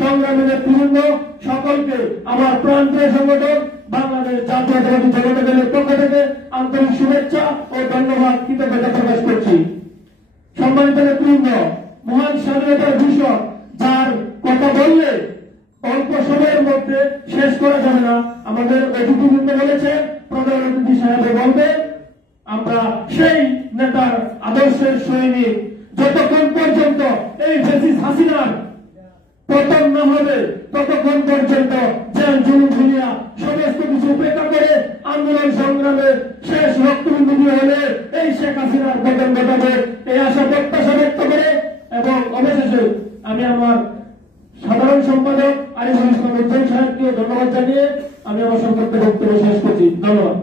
সংগ্রামী নেতৃবৃন্দ সকলকে আমার প্রান্তীয় সংগঠন বাংলাদেশ জাতীয়তাবাদী জনতা দলের পক্ষ থেকে আন্তরিক শুভেচ্ছা ও ধন্যবাদ কৃতজ্ঞতা প্রকাশ করছি। সম্মানিত নেতৃবৃন্দ, মহান স্বাধীনতার ঘোষক যার কথা বললে অল্প সময়ের মধ্যে শেষ করা যাবে না, আমাদের অতিথিবৃন্দ বলেছেন প্রধান অতিথি সাহেব বলবেন, আমরা সেই নেতার আদর্শের সৈনিক। যতক্ষণ পর্যন্ত এই ফ্যাসিস্ট হাসিনার পতন না হবে ততক্ষণ পর্যন্ত জেল জুলুম দুনিয়া সমস্ত কিছু উপেক্ষা করে আন্দোলন সংগ্রামে শেষ রক্তবিন্দু দিয়ে হলে এই শেখ হাসিনার পতন ঘটাবে, এই আশা প্রত্যাশা ব্যক্ত করে এবং অবশেষে আমি আমার সাধারণ সম্পাদক আরিফুল ইসলাম উজ্জ্বল সাহেবকে ধন্যবাদ জানিয়ে আমি আমার সংক্ষিপ্ত বক্তব্য শেষ করছি। ধন্যবাদ।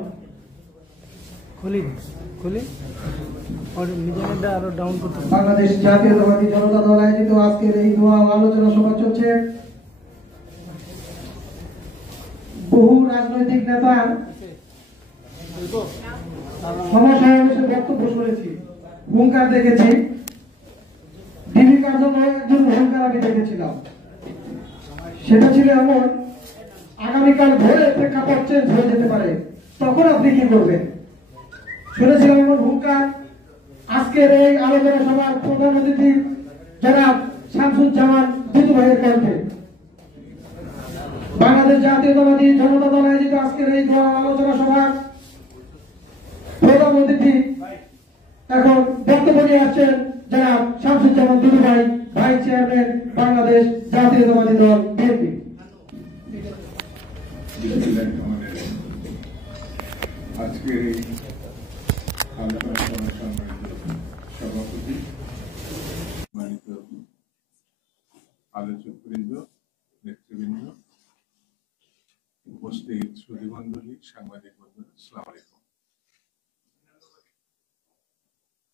বাংলাদেশ জাতীয়তাবাদী জনতা দল আয়োজিত আজকের এই দোয়া ও আলোচনা সভা চলছে। বহু রাজনৈতিক নেতার সমাবেশে বক্তব্য শুনেছি, হুঙ্কার দেখেছি, ডিবি কার্যালয়ে একজন হুঙ্কার আমি দেখেছিলাম। সেটা ছিল এমন, আগামীকাল ভোরে প্রেক্ষাপট চেঞ্জ হয়ে যেতে পারে, তখন আপনি কি করবেন। শুনেছিলাম এমন হুঙ্কার আজকের এই আলোচনা সভার প্রধান অতিথি জনাব শামসুজ্জামান দুদু ভাইয়ের কণ্ঠে। বাংলাদেশ জাতীয়তাবাদী জনতা দল আয়োজিত আজকের এই আলোচনা সভার প্রধান অতিথি এখন বক্তব্য নিয়ে আসছেন জনাব শামসুজ্জামান দুদু ভাই, ভাইস চেয়ারম্যান বাংলাদেশ জাতীয়তাবাদী দল বিএনপি। আজকের এই আলোচনা সভার সম্মানিত সভাপতি, সম্মানিত আলোচকবৃন্দ, নেতৃবৃন্দ, উপস্থিত সুধীমণ্ডলী, সাংবাদিক বন্ধুরা, আসসালামু আলাইকুম।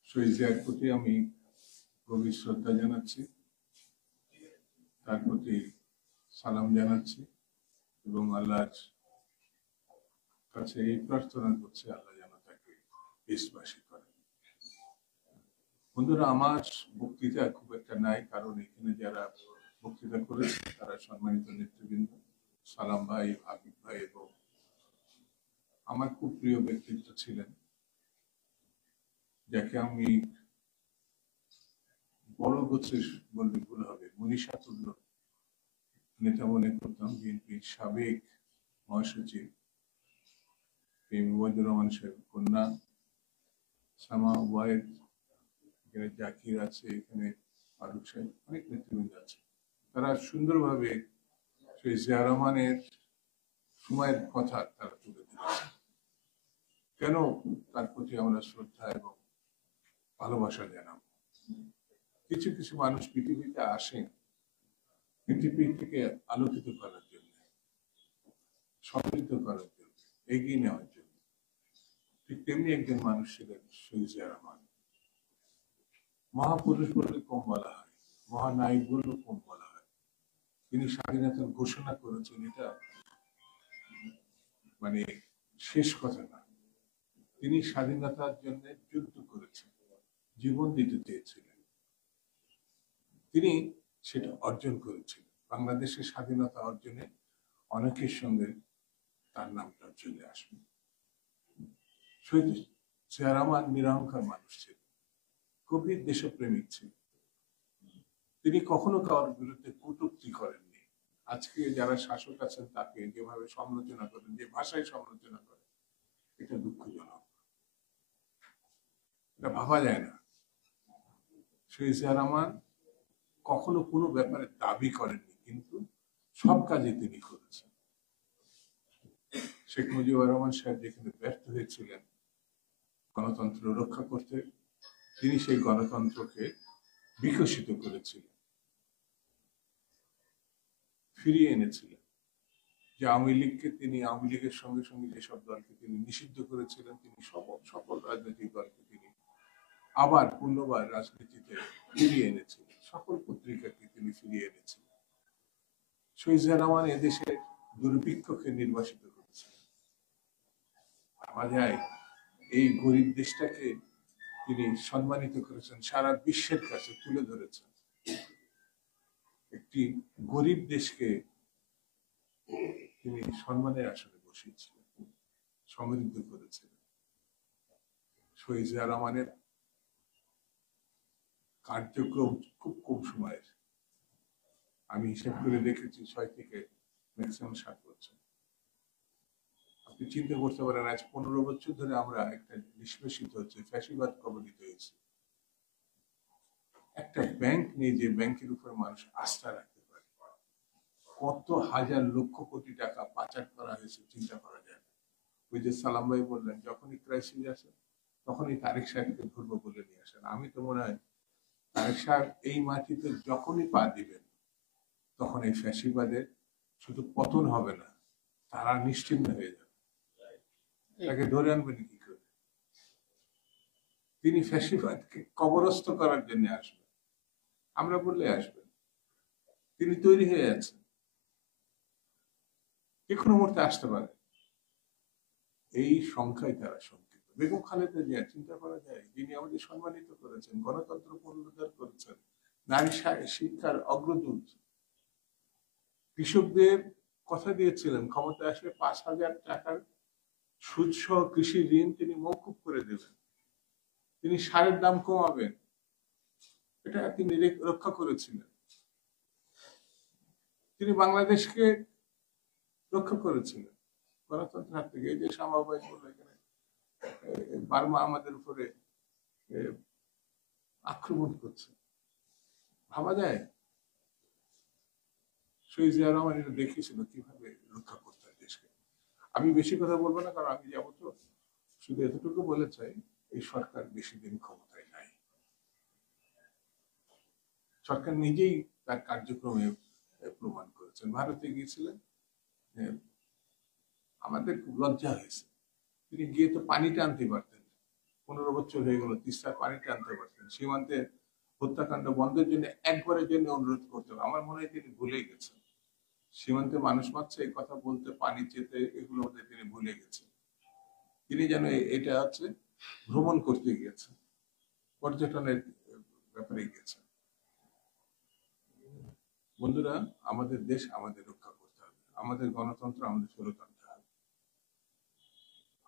শহীদ জিয়ার প্রতি আমি গভীর শ্রদ্ধা জানাচ্ছি, তার প্রতি সালাম জানাচ্ছি এবং আল্লাহর কাছে এই প্রার্থনা করছি আল্লাহ যেন তাকে দেশবাসী করেন। বন্ধুরা, আমার বক্তৃতা খুব একটা নাই, কারণ এখানে যারা বক্তৃতা করেছে তারা সম্মানিত নেতৃবৃন্দ, সালাম ভাই, হাবিব ভাই এবং আমার খুব প্রিয় ব্যক্তিত্ব ছিলেন, যাকে আমি বড় গোছের বললে ভুল হবে, মনীষা তুল্য নেতা মনে করতাম। বিএনপির সাবেক মহাসচিব ওয়াহিদুর রহমান সাহেব কন্যা, সামা ওয়াহেদ, এখানে জাকির আছে, এখানে ফারুক সাহেব, অনেক নেতৃবৃন্দ আছে। তারা সুন্দরভাবে সেই জিয়া রহমানের সময়ের কথা তারা তুলে ধরেছে। কেন তার প্রতি আমরা শ্রদ্ধা এবং ভালোবাসা জানাবো? কিছু কিছু মানুষ পৃথিবীতে আসেন পৃথিবীকে আলোকিত করার জন্য, সমৃদ্ধ করার জন্য, এগিয়ে নেওয়ার জন্য। ঠিক তেমনি একজন মানুষ ছিলেন শহীদ জিয়া রহমান। মহাপুরুষ বললে কম বলা হয়, মহানায়ক বললে কম বলা হয়। তিনি স্বাধীনতার ঘোষণা করেছেন, এটা মানে শেষ কথা না। তিনি স্বাধীনতার জন্য যুদ্ধ করেছেন, জীবন দিতে চেয়েছিলেন, তিনি সেটা অর্জন করেছিলেন। বাংলাদেশের স্বাধীনতা অর্জনে অনেকের সঙ্গে তার নামটা চলে আসবে। শহীদ জিয়া রহমান নিরহংকার মানুষ ছিলেন, গভীর দেশপ্রেমিক ছিলেন। তিনি কখনো কারোর বিরুদ্ধে কটূক্তি করেননি। আজকে যারা শাসক আছেন তাকে যেভাবে সমালোচনা করেন, যে ভাষায় সমালোচনা করেন, এটা দুঃখজনক, এটা ভাবা যায় না। শহীদ জিয়া রহমান কখনো কোনো ব্যাপারে দাবি করেননি, কিন্তু সব কাজে তিনি করেছেন। শেখ মুজিবুর রহমান সাহেব যেখানে ব্যর্থ হয়েছিলেন গণতন্ত্র রক্ষা করতে, তিনি সেই গণতন্ত্রকে বিকশিত করেছিলেন, ফিরিয়ে এনেছিলেন। যে আওয়ামী লীগকে তিনি, আওয়ামী লীগের সঙ্গে সঙ্গে যেসব দলকে তিনি নিষিদ্ধ করেছিলেন, তিনি সকল রাজনৈতিক দলকে তিনি আবার পুনর্বার রাজনীতিতে ফিরিয়ে এনেছিলেন, সকল পত্রিকাকে তিনি ফিরিয়ে এনেছিলেন। শহীদ জিয়া রহমান এদেশের দুর্ভিক্ষকে নির্বাসিত করেছিলেন। ভাবা যায়, এই গরিব দেশটাকে তিনি সম্মানিত করেছেন, সারা বিশ্বের কাছে তুলে ধরেছেন। একটি গরিব দেশকে তিনি সম্মানের আসনে বসিয়েছিলেন, সমৃদ্ধ করেছিলেন। শহীদ জিয়া রহমানের কার্যক্রম খুব কম সময়ের, আমি হিসাব করে দেখেছি 6 থেকে ম্যাক্সিমাম 7 বছর। আপনি চিন্তা করতে পারেন, আজ 15 বছর ধরে আমরা একটা নিষ্পেষিত হচ্ছে, ফ্যাসিবাদ কবলিত হয়েছে। একটা ব্যাংক নিয়ে, যে ব্যাংকের উপর মানুষ আস্থা রাখতে পারে, কত হাজার লক্ষ কোটি টাকা পাচার করা হয়েছে চিন্তা করা যায় না। ওই যে সালাম ভাই বললেন, যখনই ক্রাইসিস আসে তখনই তারেক সাহেবকে ধরবো বলে নিয়ে আসেন। আমি তো মনে হয় তারেক সাহেব এই মাটিতে যখনই পা দিবেন, তখন এই ফ্যাসিবাদের শুধু পতন হবে না, তারা নিশ্চিহ্ন হয়ে যাবে। তাকে ধরে আনবেন কি করে? তিনি ফ্যাসিবাদকে কবরস্থ করার জন্য আসবেন, আমরা বললে আসবেন। তিনি তৈরি হয়ে আছেন, যে কোনো মুহূর্তে আসতে পারে। এই সংখ্যায় তারা সংক্ষিপ্ত। বেগম খালেদা জিয়া, চিন্তা করা যায়, যিনি আমাদের সম্মানিত করেছেন, গণতন্ত্র পুনরুদ্ধার করেছেন, নারী শিক্ষার অগ্রদূত, কৃষকদের কথা দিয়েছিলেন ক্ষমতায় আসলে 5,000 টাকার সুদসহ কৃষি ঋণ তিনি মওকুফ করে দেবেন, তিনি সারের দাম কমাবেন, এটা তিনি রক্ষা করেছিলেন। তিনি বাংলাদেশকে রক্ষা করেছিলেন গণতন্ত্রের হাত থেকে। এই যে সামাবাই বলল, এখানে বার্মা আমাদের উপরে আক্রমণ করছে, ভাবা যায়? শহীদ জিয়া রহমান এটা দেখিয়েছিল কিভাবে রক্ষা করতে হয় দেশকে। আমি বেশি কথা বলবো না, কারণ আমি যাবো তো। শুধু এতটুকু বলে চাই, এই সরকার বেশি দিন ক্ষমতায় নাই। সরকার নিজেই তার কার্যক্রমে প্রমাণ করেছেন। ভারতে গিয়েছিলেন, আমাদের খুব লজ্জা হয়েছে। তিনি গিয়ে তো পানিটা আনতে পারতেন, 15 বছর হয়ে গেল, তিস্তার পানিটা আনতে পারতেন। সীমান্তে হত্যাকাণ্ড বন্ধের জন্য একবারের জন্য অনুরোধ করতে হবে। আমার মনে হয় তিনি ভুলে গেছেন। সীমান্তে মানুষ মারছে এই কথা বলতে, পানি চেতে, এগুলো তিনি ভুলে গেছেন। তিনি যেন এটা হচ্ছে ভ্রমণ করতে গিয়েছেন, পর্যটনের ব্যাপারে গেছেন। বন্ধুরা, আমাদের দেশ আমাদের রক্ষা করতে হবে, আমাদের গণতন্ত্র আমাদের ফেরত আনতে হবে,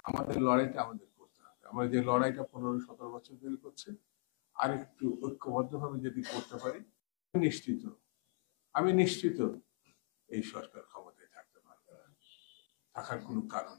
আমাদের লড়াইটা আমাদের করতে হবে। আমরা যে লড়াইটা 15-17 বছর ধরে করছি, আর একটু ঐক্যবদ্ধভাবে যদি করতে পারি, আমি নিশ্চিত এই সরকার ক্ষমতায় থাকতে পারবে না, থাকার কোনো কারণ